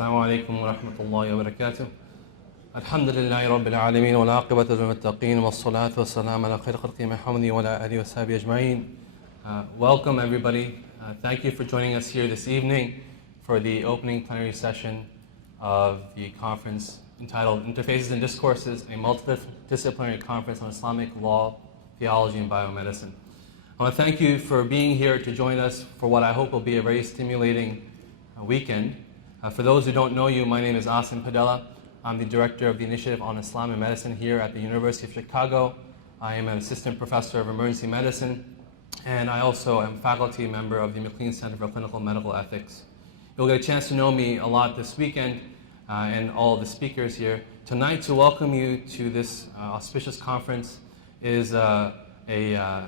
السلام عليكم ورحمة الله وبركاته. الحمد لله رب العالمين والعاقبة للمتقين والصلاة والسلام على خير خلق محمد وعلى آله وصحبه أجمعين. Welcome everybody. Thank you for joining us here this evening for the opening plenary session of the conference entitled Interfaces and Discourses, a multidisciplinary conference on Islamic law, theology, and biomedicine. I want to thank you for being here to join us for what I hope will be a very stimulating weekend. For those who don't know you, my name is Aasim Padela. I'm the director of the Initiative on Islam and Medicine here at the University of Chicago. I am an assistant professor of emergency medicine, and I also am faculty member of the MacLean Center for Clinical Medical Ethics. You'll get a chance to know me a lot this weekend and all of the speakers here. Tonight, to welcome you to this auspicious conference is a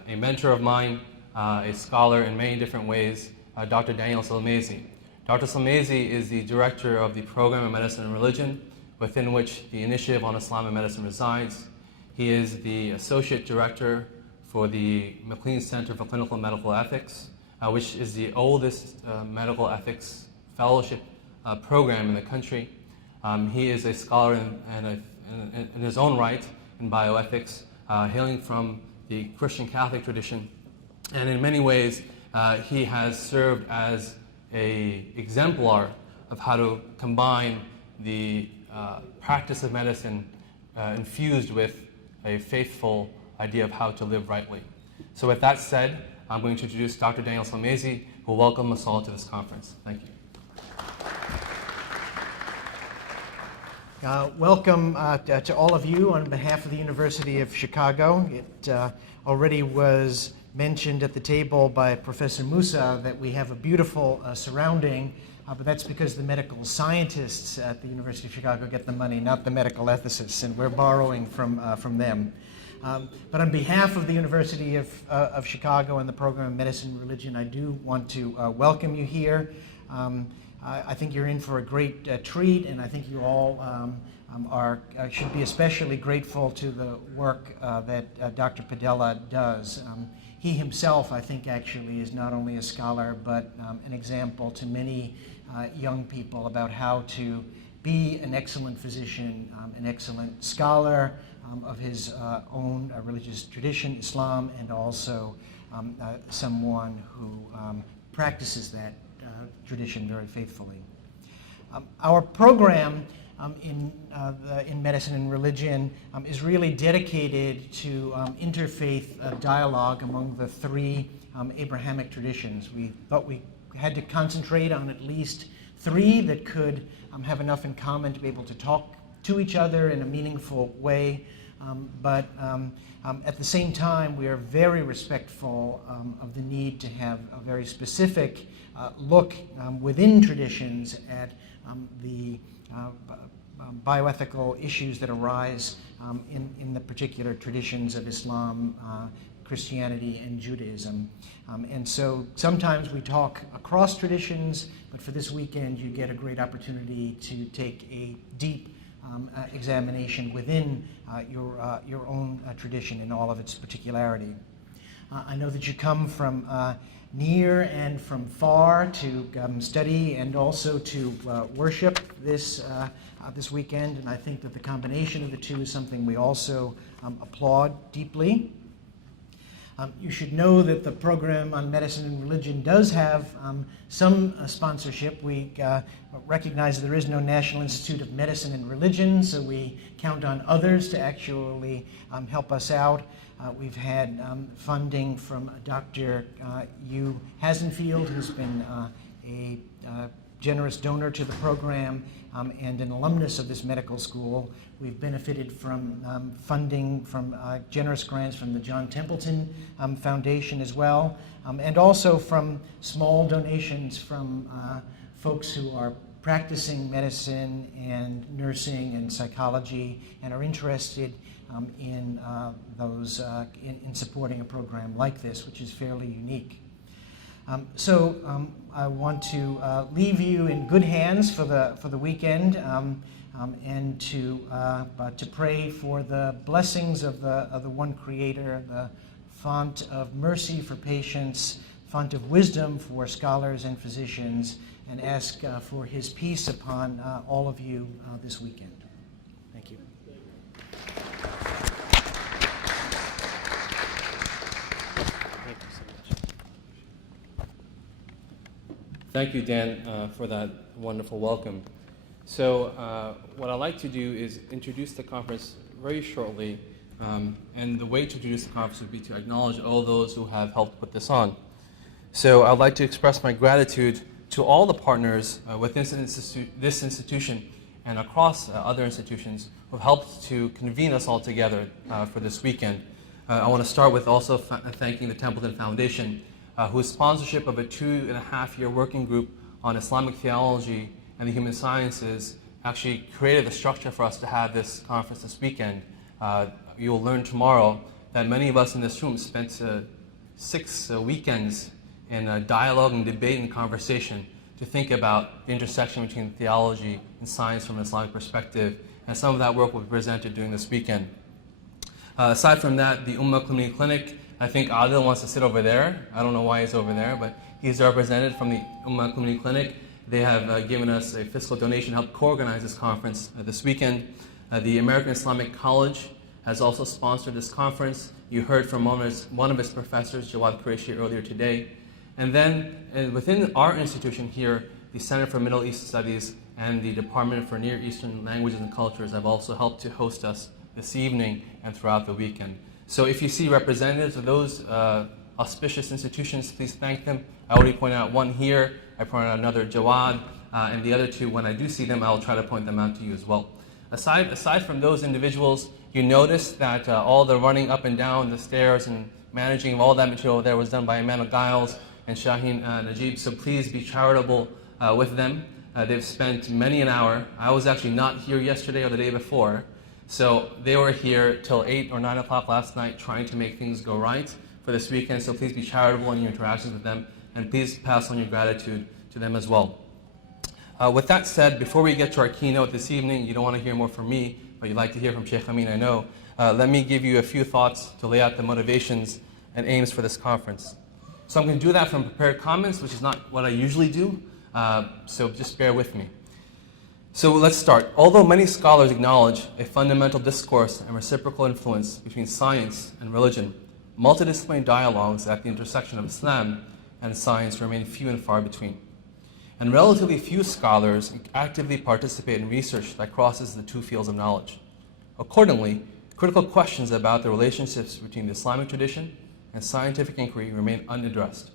mentor of mine, a scholar in many different ways, Dr. Daniel Sulmasy. Dr. Sulmasy is the director of the Program of Medicine and Religion, within which the Initiative on Islam and Medicine resides. He is the associate director for the MacLean Center for Clinical Medical Ethics, which is the oldest medical ethics fellowship program in the country. He is a scholar in his own right in bioethics, hailing from the Christian Catholic tradition, and in many ways he has served as an exemplar of how to combine the practice of medicine infused with a faithful idea of how to live rightly. So with that said, I'm going to introduce Dr. Daniel Sulmasy, who will welcome us all to this conference. Thank you. Welcome to all of you on behalf of the University of Chicago. It already was mentioned at the table by Professor Musa that we have a beautiful surrounding, but that's because the medical scientists at the University of Chicago get the money, not the medical ethicists, and we're borrowing from them. But on behalf of the University of Chicago and the Program of Medicine and Religion, I do want to welcome you here. I think you're in for a great treat, and I think you all should be especially grateful to the work that Dr. Padela does. He himself, I think, actually is not only a scholar, but an example to many young people about how to be an excellent physician, an excellent scholar of his own religious tradition, Islam, and also someone who practices that tradition very faithfully. Our program in medicine and religion is really dedicated to interfaith dialogue among the three Abrahamic traditions. We thought we had to concentrate on at least three that could have enough in common to be able to talk to each other in a meaningful way. But at the same time, we are very respectful of the need to have a very specific look within traditions at the bioethical issues that arise in the particular traditions of Islam, Christianity, and Judaism. And so sometimes we talk across traditions, but for this weekend you get a great opportunity to take a deep examination within your own tradition in all of its particularity. I know that you come from near and from far to study and also to worship this weekend, and I think that the combination of the two is something we also applaud deeply. You should know that the Program on Medicine and Religion does have some sponsorship. We recognize there is no National Institute of Medicine and Religion, so we count on others to actually help us out. We've had funding from Dr. Hugh Hasenfield, who's been a generous donor to the program and an alumnus of this medical school. We've benefited from funding from generous grants from the John Templeton Foundation as well, and also from small donations from folks who are practicing medicine and nursing and psychology and are interested in supporting a program like this, which is fairly unique. So I want to leave you in good hands for the weekend, and to pray for the blessings of the one Creator, the font of mercy for patients, font of wisdom for scholars and physicians, and ask for his peace upon all of you this weekend. Thank you. Thank you, Dan, for that wonderful welcome. So what I'd like to do is introduce the conference very shortly, and the way to introduce the conference would be to acknowledge all those who have helped put this on. So I'd like to express my gratitude to all the partners within this institution and across other institutions who have helped to convene us all together for this weekend. I want to start with also thanking the Templeton Foundation, whose sponsorship of a 2.5-year working group on Islamic theology and the human sciences actually created the structure for us to have this conference this weekend. You'll learn tomorrow that many of us in this room spent 6 weekends in dialogue and debate and conversation to think about the intersection between theology and science from an Islamic perspective, and some of that work will be presented during this weekend. Aside from that, the MacLean Clinic, I think Adil wants to sit over there. I don't know why he's over there, but he's a representative from the MacLean Clinic. They have given us a fiscal donation to help co-organize this conference this weekend. The American Islamic College has also sponsored this conference. You heard from one of its professors, Jawad Qureshi, earlier today. And then within our institution here, the Center for Middle East Studies and the Department for Near Eastern Languages and Cultures have also helped to host us this evening and throughout the weekend. So if you see representatives of those auspicious institutions, please thank them. I already pointed out one here. I pointed out another, Jawad, and the other two, when I do see them, I'll try to point them out to you as well. Aside from those individuals, you notice that all the running up and down the stairs and managing of all that material there was done by Emmanuel Giles and Shaheen Najib, so please be charitable with them. They've spent many an hour. I was actually not here yesterday or the day before, so they were here till 8 or 9 o'clock last night trying to make things go right for this weekend, so please be charitable in your interactions with them, and please pass on your gratitude to them as well. With that said, before we get to our keynote this evening, you don't want to hear more from me, but you'd like to hear from Sheikh Amin, I know. Let me give you a few thoughts to lay out the motivations and aims for this conference. So I'm going to do that from prepared comments, which is not what I usually do, so just bear with me. So let's start. Although many scholars acknowledge a fundamental discourse and reciprocal influence between science and religion, multidisciplinary dialogues at the intersection of Islam and science remain few and far between. And relatively few scholars actively participate in research that crosses the two fields of knowledge. Accordingly, critical questions about the relationships between the Islamic tradition and scientific inquiry remain unaddressed.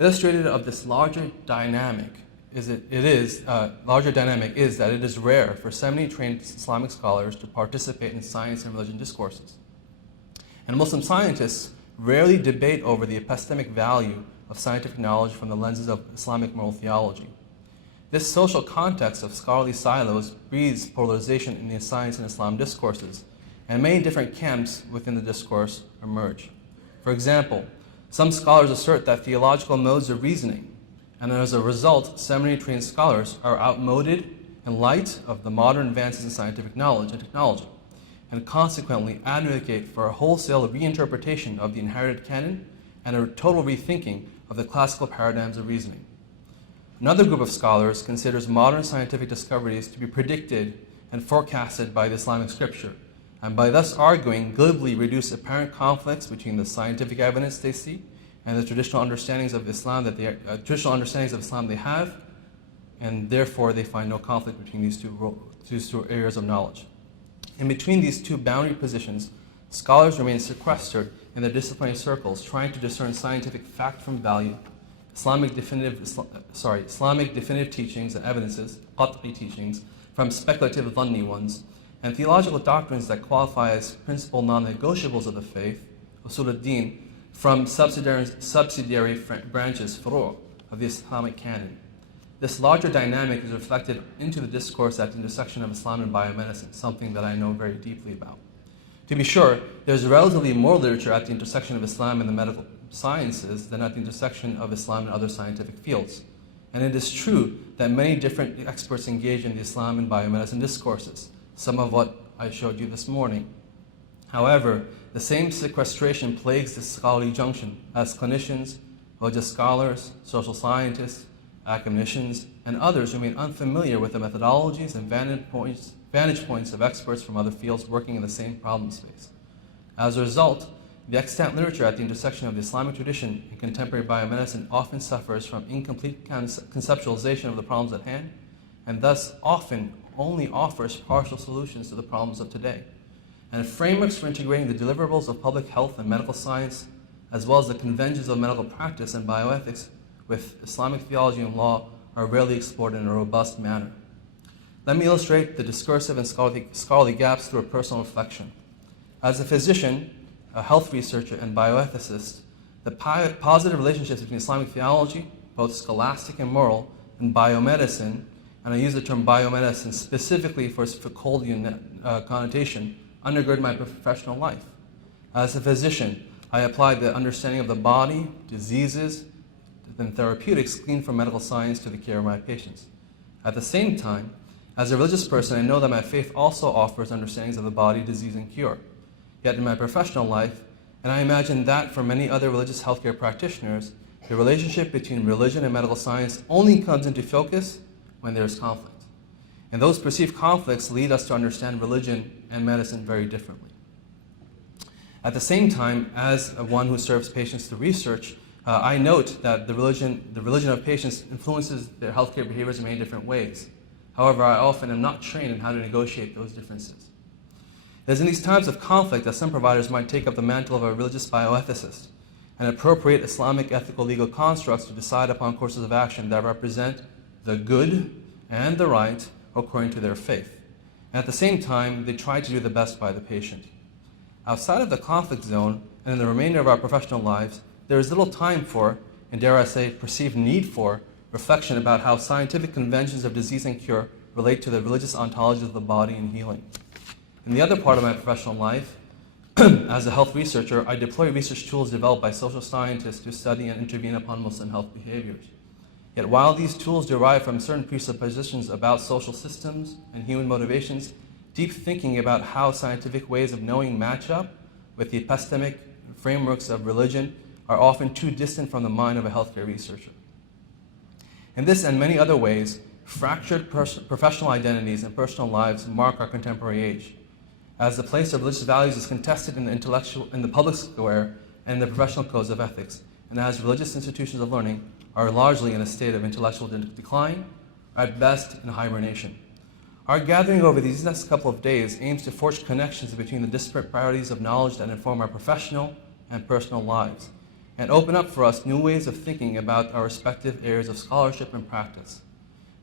Illustrated of this larger dynamic is that it is rare for seminary-trained Islamic scholars to participate in science and religion discourses. And Muslim scientists rarely debate over the epistemic value of scientific knowledge from the lenses of Islamic moral theology. This social context of scholarly silos breeds polarization in the science and Islam discourses, and many different camps within the discourse emerge. For example, some scholars assert that theological modes of reasoning, and as a result, seminary-trained scholars are outmoded in light of the modern advances in scientific knowledge and technology, and consequently advocate for a wholesale reinterpretation of the inherited canon and a total rethinking of the classical paradigms of reasoning. Another group of scholars considers modern scientific discoveries to be predicted and forecasted by the Islamic scripture, and by thus arguing glibly reduce apparent conflicts between the scientific evidence they see and the traditional understandings of Islam they have, and therefore they find no conflict between these two areas of knowledge. In between these two boundary positions, scholars remain sequestered in their disciplinary circles, trying to discern scientific fact from value, Islamic definitive teachings and evidences, qat'i teachings, from speculative dhanni ones, and theological doctrines that qualify as principal non-negotiables of the faith, usul ad-din, from subsidiary branches, furu', of the Islamic canon. This larger dynamic is reflected into the discourse at the intersection of Islam and biomedicine, something that I know very deeply about. To be sure, there's relatively more literature at the intersection of Islam and the medical sciences than at the intersection of Islam and other scientific fields. And it is true that many different experts engage in the Islam and biomedicine discourses, some of what I showed you this morning. However, the same sequestration plagues this scholarly junction as clinicians, religious scholars, social scientists, academicians, and others remain unfamiliar with the methodologies and vantage points of experts from other fields working in the same problem space. As a result, the extant literature at the intersection of the Islamic tradition and contemporary biomedicine often suffers from incomplete conceptualization of the problems at hand, and thus often only offers partial solutions to the problems of today. And frameworks for integrating the deliverables of public health and medical science, as well as the conventions of medical practice and bioethics with Islamic theology and law, are rarely explored in a robust manner. Let me illustrate the discursive and scholarly gaps through a personal reflection. As a physician, a health researcher, and bioethicist, the positive relationships between Islamic theology, both scholastic and moral, and biomedicine, and I use the term biomedicine specifically for its Foucauldian connotation, undergird my professional life. As a physician, I applied the understanding of the body, diseases, and therapeutics gleaned from medical science to the care of my patients. At the same time, as a religious person, I know that my faith also offers understandings of the body, disease, and cure. Yet in my professional life, and I imagine that for many other religious healthcare practitioners, the relationship between religion and medical science only comes into focus when there is conflict. And those perceived conflicts lead us to understand religion and medicine very differently. At the same time, as one who serves patients through research, I note that the religion of patients influences their healthcare behaviors in many different ways. However, I often am not trained in how to negotiate those differences. It is in these times of conflict that some providers might take up the mantle of a religious bioethicist and appropriate Islamic ethical legal constructs to decide upon courses of action that represent the good and the right according to their faith. And at the same time, they try to do the best by the patient. Outside of the conflict zone and in the remainder of our professional lives, there is little time for, and dare I say, perceived need for, reflection about how scientific conventions of disease and cure relate to the religious ontologies of the body and healing. In the other part of my professional life, as a health researcher, I deploy research tools developed by social scientists to study and intervene upon Muslim health behaviors. Yet while these tools derive from certain presuppositions about social systems and human motivations, deep thinking about how scientific ways of knowing match up with the epistemic frameworks of religion are often too distant from the mind of a healthcare researcher. In this and many other ways, fractured professional identities and personal lives mark our contemporary age, as the place of religious values is contested in the public square and the professional codes of ethics, and as religious institutions of learning are largely in a state of intellectual decline, at best in hibernation. Our gathering over these next couple of days aims to forge connections between the disparate priorities of knowledge that inform our professional and personal lives, and open up for us new ways of thinking about our respective areas of scholarship and practice.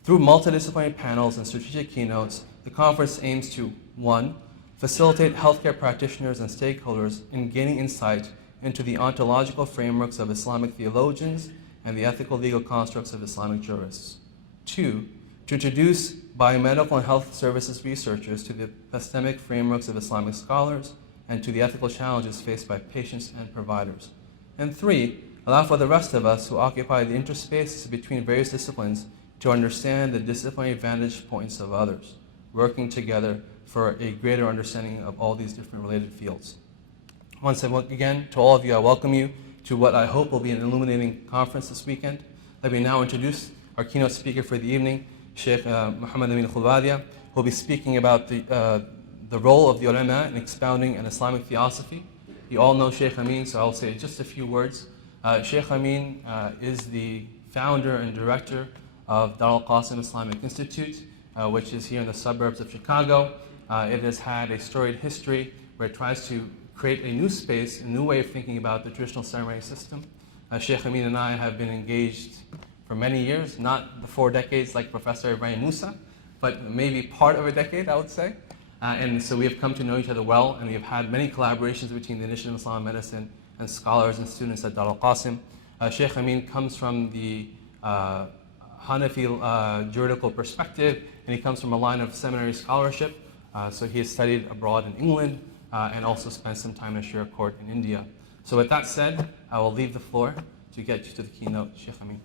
Through multidisciplinary panels and strategic keynotes, the conference aims to, 1, facilitate healthcare practitioners and stakeholders in gaining insight into the ontological frameworks of Islamic theologians and the ethical legal constructs of Islamic jurists. 2, to introduce biomedical and health services researchers to the epistemic frameworks of Islamic scholars and to the ethical challenges faced by patients and providers. And 3, allow for the rest of us who occupy the interspaces between various disciplines to understand the disciplinary vantage points of others, working together for a greater understanding of all these different related fields. Once again, to all of you, I welcome you to what I hope will be an illuminating conference this weekend. Let me now introduce our keynote speaker for the evening, Sheikh Muhammad Amin Khulbadia, who will be speaking about the role of the ulama in expounding an Islamic theosophy. You all know Sheikh Amin, so I'll say just a few words. Sheikh Amin is the founder and director of Dar al-Qasim Islamic Institute, which is here in the suburbs of Chicago. It has had a storied history where it tries to create a new space, a new way of thinking about the traditional ceremony system. Sheikh Amin and I have been engaged for many years, not the 4 decades like Professor Ibrahim Musa, but maybe part of a decade, I would say. And so we have come to know each other well, and we have had many collaborations between the Initiative of Islamic Medicine and scholars and students at Dar al-Qasim. Sheikh Amin comes from the Hanafi juridical perspective, and he comes from a line of seminary scholarship. So he has studied abroad in England and also spent some time in a Sharia court in India. So with that said, I will leave the floor to get you to the keynote. Sheikh Amin.